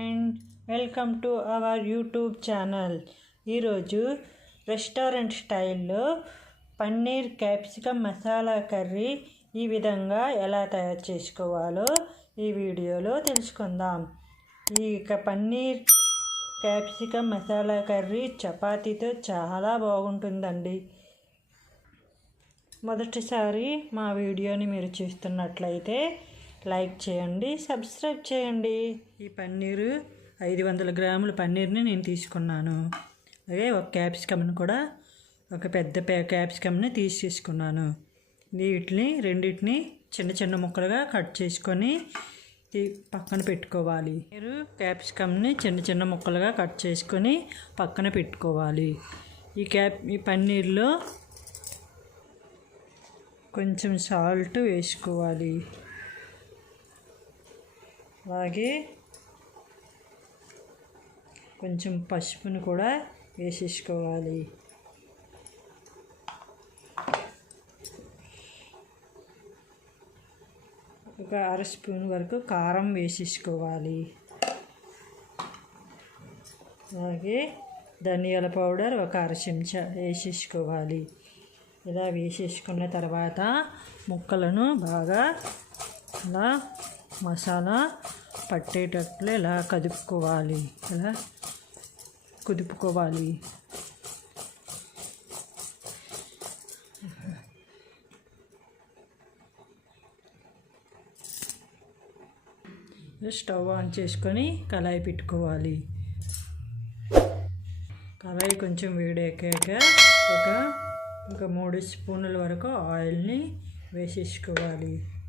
And welcome to our YouTube channel. ఈరోజు restaurant స్టైల్లో paneer capsicum masala curry ఈ విధంగా ఎలా తయారు చేసుకోవాలో ఈ వీడియోలో తెలుసుకుందాం. ఈ పన్నీర్ క్యాప్సికమ్ మసాలా కర్రీ చపాతీతో చాలా బాగుంటుందండి. మొదటిసారి మా వీడియోని మీరు చూస్తున్నట్లయితే లైక్ చేయండి సబ్స్క్రైబ్ చేయండి. ఈ పన్నీరు ఐదు వందల గ్రాముల పన్నీర్ని నేను తీసుకున్నాను. అలాగే ఒక క్యాప్సికమ్ని కూడా ఒక పెద్ద క్యాప్సికమ్ని తీసి తీసుకున్నాను. వీటిని రెండింటిని చిన్న చిన్న ముక్కలుగా కట్ చేసుకొని పక్కన పెట్టుకోవాలి. మీరు క్యాప్సికమ్ని చిన్న చిన్న ముక్కలుగా కట్ చేసుకొని పక్కన పెట్టుకోవాలి. ఈ క్యాప్ ఈ పన్నీర్లో కొంచెం సాల్ట్ వేసుకోవాలి. అలాగే కొంచెం పసుపును కూడా వేసేసుకోవాలి. ఒక అర స్పూన్ వరకు కారం వేసేసుకోవాలి. అలాగే ధనియాల పౌడర్ ఒక అర చెంచా వేసేసుకోవాలి. ఇలా వేసేసుకున్న తర్వాత ముక్కలను బాగా ఇలా మసాలా పట్టేటట్లు ఇలా కదుపుకోవాలి. ఇలా కుదుపుకోవాలి. స్టవ్ ఆన్ చేసుకొని కళాయి పెట్టుకోవాలి. కళాయి కొంచెం వేడెక్కాక ఒక ఒక మూడు స్పూన్ల వరకు ఆయిల్ని వేసేసుకోవాలి.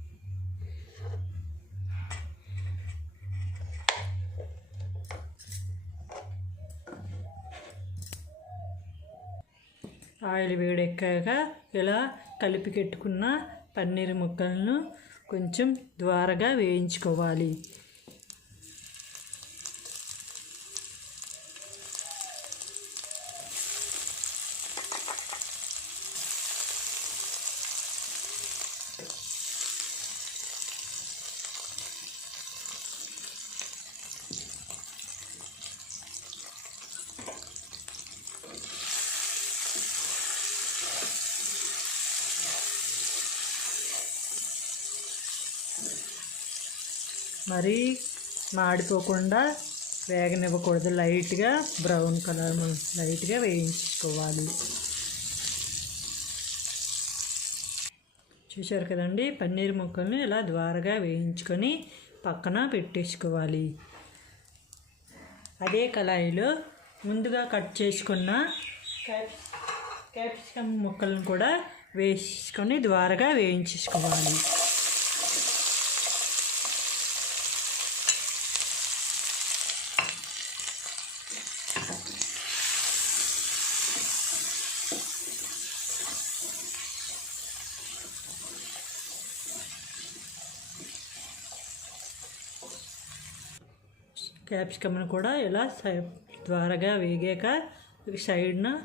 ఆయిల్ వేడెక్కాక ఇలా కలిపి పెట్టుకున్న పన్నీర్ ముక్కలను కొంచెం ద్వారగా వేయించుకోవాలి. మరీ మాడిపోకుండా వేగనివ్వకూడదు. లైట్గా బ్రౌన్ కలర్ లైట్గా వేయించుకోవాలి. చూశారు కదండి? పన్నీర్ ముక్కల్ని ఇలా ద్వారగా వేయించుకొని పక్కన పెట్టేసుకోవాలి. అదే కళాయిలో ముందుగా కట్ చేసుకున్న క్యాప్సికమ్ ముక్కలను కూడా వేసుకొని ద్వారగా వేయించేసుకోవాలి. క్యాప్సికమ్ను కూడా ఇలా త్వరగా వేగాక సైడ్న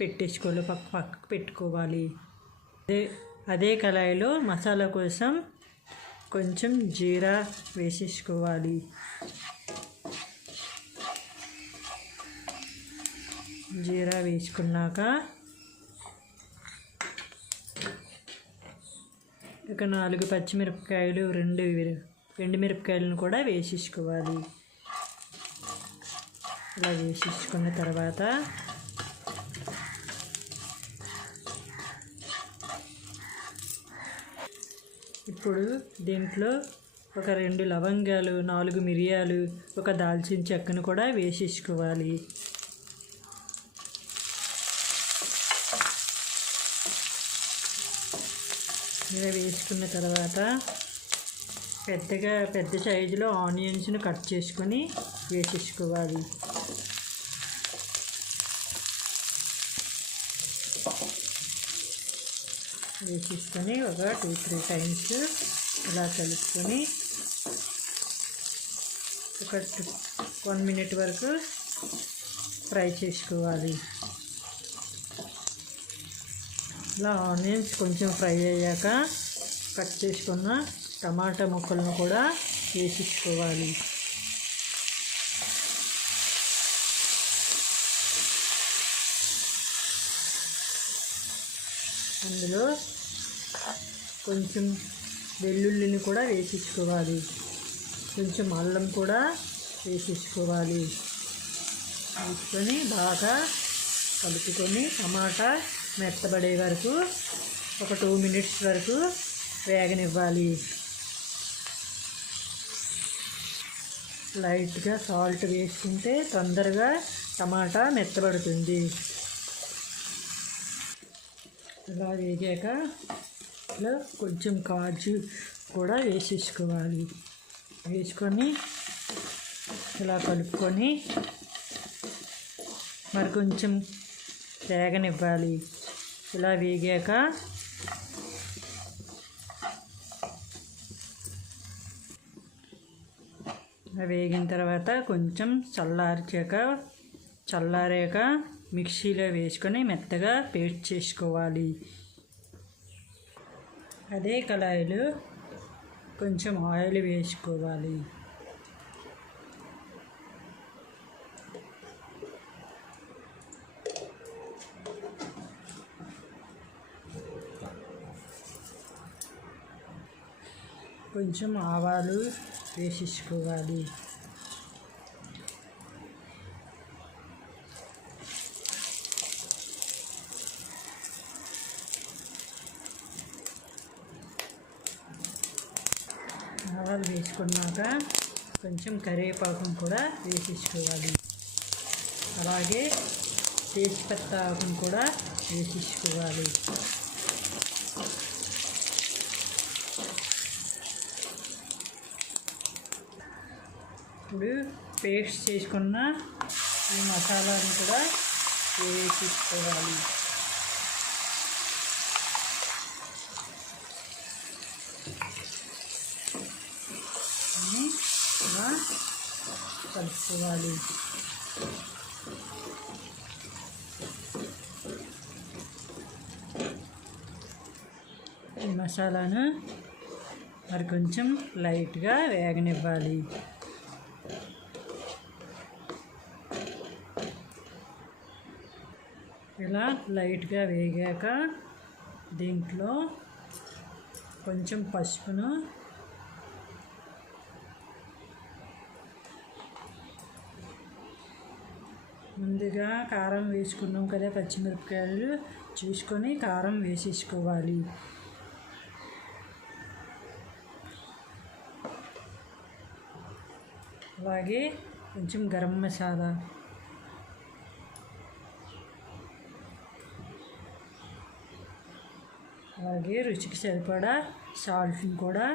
పెట్టేసుకోవాలి. పక్క పక్కకు పెట్టుకోవాలి. అదే అదే కళాయిలో మసాలా కోసం కొంచెం జీరా వేసేసుకోవాలి. జీరా వేసుకున్నాక ఇక నాలుగు పచ్చిమిరపకాయలు రెండు ఎండుమిరపకాయలను కూడా వేసేసుకోవాలి. ఇలా వేసేసుకున్న తర్వాత ఇప్పుడు దీంట్లో ఒక రెండు లవంగాలు నాలుగు మిరియాలు ఒక దాల్చిన చెక్కను కూడా వేసేసుకోవాలి. ఇలా వేసుకున్న తర్వాత పెద్దగా పెద్ద సైజులో ఆనియన్స్ను కట్ చేసుకొని వేసేసుకోవాలి. వేసేసుకొని ఒక టూ త్రీ టైమ్స్ ఇలా కలుపుకొని ఒక వన్ మినిట్ వరకు ఫ్రై చేసుకోవాలి. ఇలా ఆనియన్స్ కొంచెం ఫ్రై అయ్యాక కట్ చేసుకున్న టమాటా ముక్కలను కూడా వేసేసుకోవాలి. అందులో కొంచెం వెల్లుల్లిని కూడా వేసించుకోవాలి కొంచెం అల్లం కూడా వేసేసుకోవాలి. వేసుకొని బాగా కలుపుకొని టమాటా మెత్తబడే వరకు ఒక టూ మినిట్స్ వరకు వేగనివ్వాలి. లైట్గా సాల్ట్ వేసుకుంటే తొందరగా టమాటా మెత్తబడుతుంది. ఇలా వేగాక ఇలా కొంచెం కాజు కూడా వేసేసుకోవాలి. వేసుకొని ఇలా కలుపుకొని మరి కొంచెం వేగనివ్వాలి. ఇలా వేగాక వేగిన తర్వాత కొంచెం చల్లార్చాక చల్లారాక మిక్సీలో వేసుకొని మెత్తగా పేస్ట్ చేసుకోవాలి. అదే కళాయిలో కొంచెం ఆయిల్ వేసుకోవాలి. కొంచెం ఆవాలు వేసేసుకోవాలి ఆవాలు వేసుకున్నాక కొంచెం కరివేపాకును కూడా వేసేసుకోవాలి. అలాగే తేజ్పత్త ఆకును కూడా వేసేసుకోవాలి. ఇప్పుడు పేస్ట్ చేసుకున్న ఈ మసాలాను కూడా వేసేసుకోవాలి అన్నీ ఇలా కలుపుకోవాలి ఈ మసాలాను మరి కొంచెం లైట్గా వేగనివ్వాలి. ఇలా లైట్గా వేగాక దీంట్లో కొంచెం పసుపును ముందుగా కారం వేసుకున్నాం కదా పచ్చిమిరపకాయలు. చూసుకొని కారం వేసేసుకోవాలి. అలాగే కొంచెం గరం మసాలా. అలాగే రుచికి సరిపడా సాల్ట్ని కూడా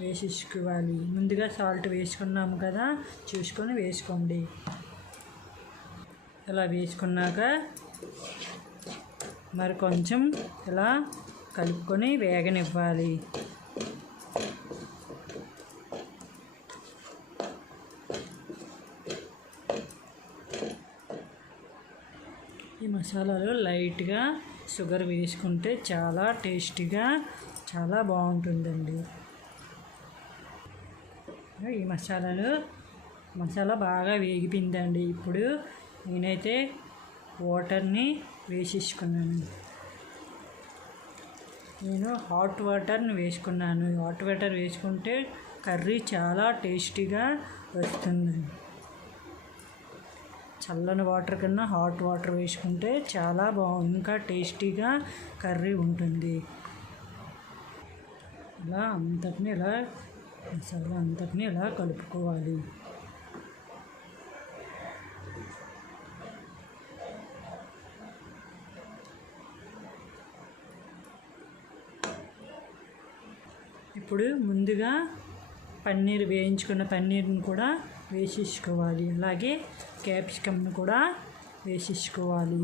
వేసేసుకోవాలి. ముందుగా సాల్ట్ వేసుకున్నాము కదా చూసుకొని వేసుకోండి. ఇలా వేసుకున్నాక మరి కొంచెం ఇలా కలుపుకొని వేగనివ్వాలి. ఈ మసాలాలు లైట్గా షుగర్ వేసుకుంటే చాలా టేస్టీగా చాలా బాగుంటుందండి. ఈ మసాలాలు మసాలా బాగా వేగిపోయిందండి. ఇప్పుడు నేనైతే వాటర్ని వేసేసుకున్నాను. నేను హాట్ వాటర్ని వేసుకున్నాను. హాట్ వాటర్ వేసుకుంటే కర్రీ చాలా టేస్టీగా వస్తుంది. చల్లని వాటర్ కన్నా హాట్ వాటర్ వేసుకుంటే చాలా బాగుంది ఇంకా టేస్టీగా కర్రీ ఉంటుంది. ఇలా అంతటిని ఇలా మసాలా అంతటిని ఇలా కలుపుకోవాలి? ఇప్పుడు ముందుగా పన్నీర్ వేయించుకున్న పన్నీర్ని కూడా వేసేసుకోవాలి. అలాగే క్యాప్సికమ్ని కూడా వేసేసుకోవాలి.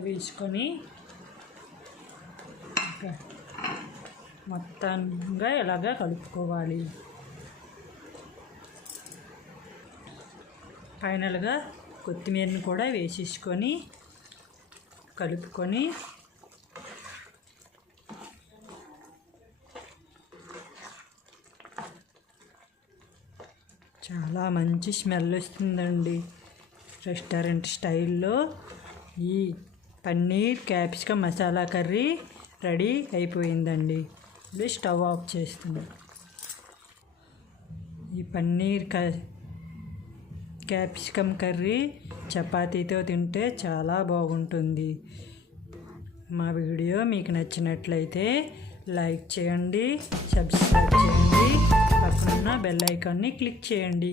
వేసుకొని మొత్తంగా ఇలాగా కలుపుకోవాలి. ఫైనల్గా కొత్తిమీరని కూడా వేసేసుకొని కలుపుకొని చాలా మంచి స్మెల్ వస్తుందండి రెస్టారెంట్ స్టైల్లో. ఈ paneer capsicum masala curry ready అయిపోయిందండి. ఇది స్టవ్ ఆఫ్ చేస్తుంది. ఈ పన్నీర్ క క్యాప్సికమ్ కర్రీ చపాతీతో తింటే చాలా బాగుంటుంది. మా వీడియో మీకు నచ్చినట్లయితే లైక్ చేయండి సబ్స్క్రైబ్ చేయండి పక్కనున్న బెల్ ఐకాన్ని క్లిక్ చేయండి.